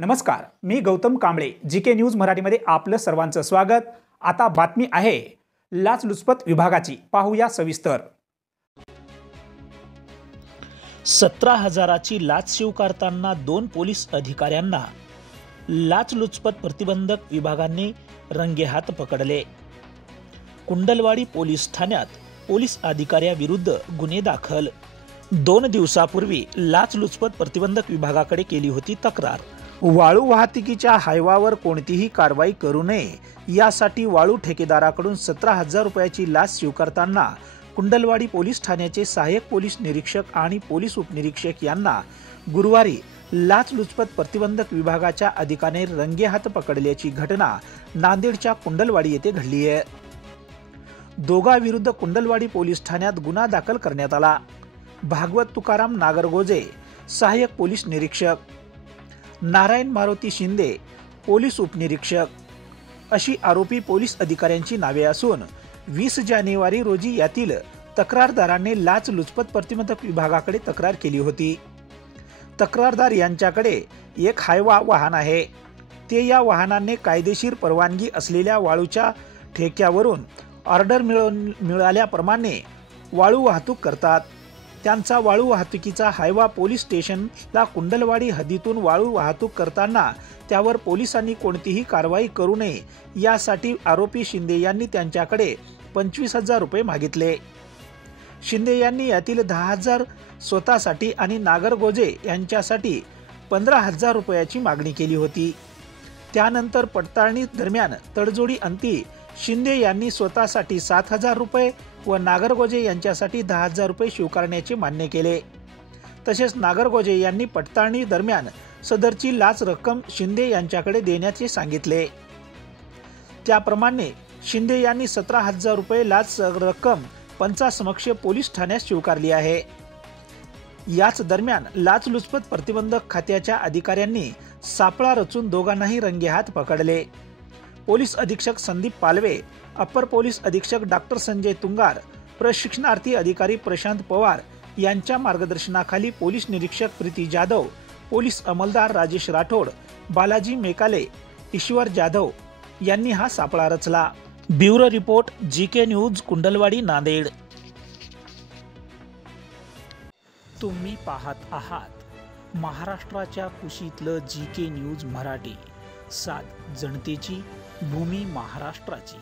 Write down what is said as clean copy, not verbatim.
नमस्कार, मी Gautam Kamble. GK news मराठीमध्ये आपलं सर्वांचं स्वागत. आता बातमी आहे लाचलुचपत विभागाची. पाहूया सविस्तर. 17,000ची लाच स्वीकारताना 2 पोलीस अधिकाऱ्यांना लाचलुचपत प्रतिबंधक विभागाने रंगेहात पकडले. कुंडलवाडी पोलीस ठाण्यात पोलीस अधिकाऱ्याविरुद्ध गुन्हे दाखल. 2 दिवसापूर्वी लाचलुचपत प्रतिबंधक विभागाकडे केली होती तक्रार. वाळू वाहतुकीच्या हायवावर कोणतीही कारवाई करू नये यासाठी वाळू ठेकेदाराकडून 17,000 रुपयाची लाच स्वीकारताना कुंडलवाडी पोलीस ठाण्याचे सहाय्यक पोलीस निरीक्षक आणि पोलीस उपनिरीक्षक यांना गुरुवारी लाचलुचपत प्रतिबंधक विभागाच्या अधिकाऱ्याने रंगेहात पकडल्याची घटना नांदेडच्या कुंडलवाडी येथे घडली आहे. दोघांविरुद्ध कुंडलवाडी पोलीस ठाण्यात गुन्हा दाखल करण्यात आला. भागवत तुकाराम नागरगोजे, सहाय्यक पोलीस निरीक्षक, नारायण मारुती शिंदे, पोलीस उपनिरीक्षक अशी आरोपी पोलीस अधिकाऱ्यांची नावे असून 20 जानेवारी रोजी यातील तक्रारदारांनी लाचलुचपत प्रतिबंधक विभागाकडे तक्रार केली होती. तक्रारदार यांच्याकडे एक हायवा वाहन आहे. ते या वाहनाने कायदेशीर परवानगी असलेल्या वाळूच्या ठेक्यावरून ऑर्डर मिळाल्याप्रमाणे वाळू वाहतूक करतात. त्यांचा वाळू वाहतुकीचा हायवा पोलीस स्टेशनला कुंडलवाडी हद्दीतून वाळू वाहतूक करताना त्यावर पोलिसांनी कोणतीही कारवाई करू नये यासाठी आरोपी शिंदे यांनी त्यांच्याकडे 25,000 रुपये मागितले. शिंदे यांनी यातील 10,000 स्वतःसाठी आणि नागरगोजे यांच्यासाठी 15,000 रुपयाची मागणी केली होती. त्यानंतर पडताळणी दरम्यान तडजोडी अंती शिंदे यांनी स्वतःसाठी 7,000 रुपये व नागरगोजे यांच्यासाठी 10,000 रुपये स्वीकारण्याचे मान्य केले. तसेच नागरगोजे यांनी पडताळणी दरम्यान सदरची लाच रक्कम शिंदे यांच्याकडे देण्याचे सांगितले. त्याप्रमाणे शिंदे यांनी 17,000 रुपये लाच रक्कम पंचासमक्ष पोलीस ठाण्यात स्वीकारली आहे. याच दरम्यान लाचलुचपत प्रतिबंधक खात्याच्या अधिकाऱ्यांनी सापळा रचून दोघांनाही रंगेहात पकडले. पोलीस अधीक्षक संदीप पालवे, अप्पर पोलीस अधीक्षक डॉक्टर संजय तुंगार, प्रशिक्षणार्थी अधिकारी प्रशांत पवार यांच्या मार्गदर्शनाखाली पोलीस निरीक्षक प्रीती जाधव, पोलीस अंमलदार राजेश राठोड, बालाजी मेकाले, ईश्वर जाधव यांनी हा सापळा रचला. Bureau report, GK news, Kundalwadi, Nanded. तुम्ही पाहत आहात महाराष्ट्राच्या कुशीतलं जीके न्यूज मराठी. सात जनतेची, भूमी महाराष्ट्राची.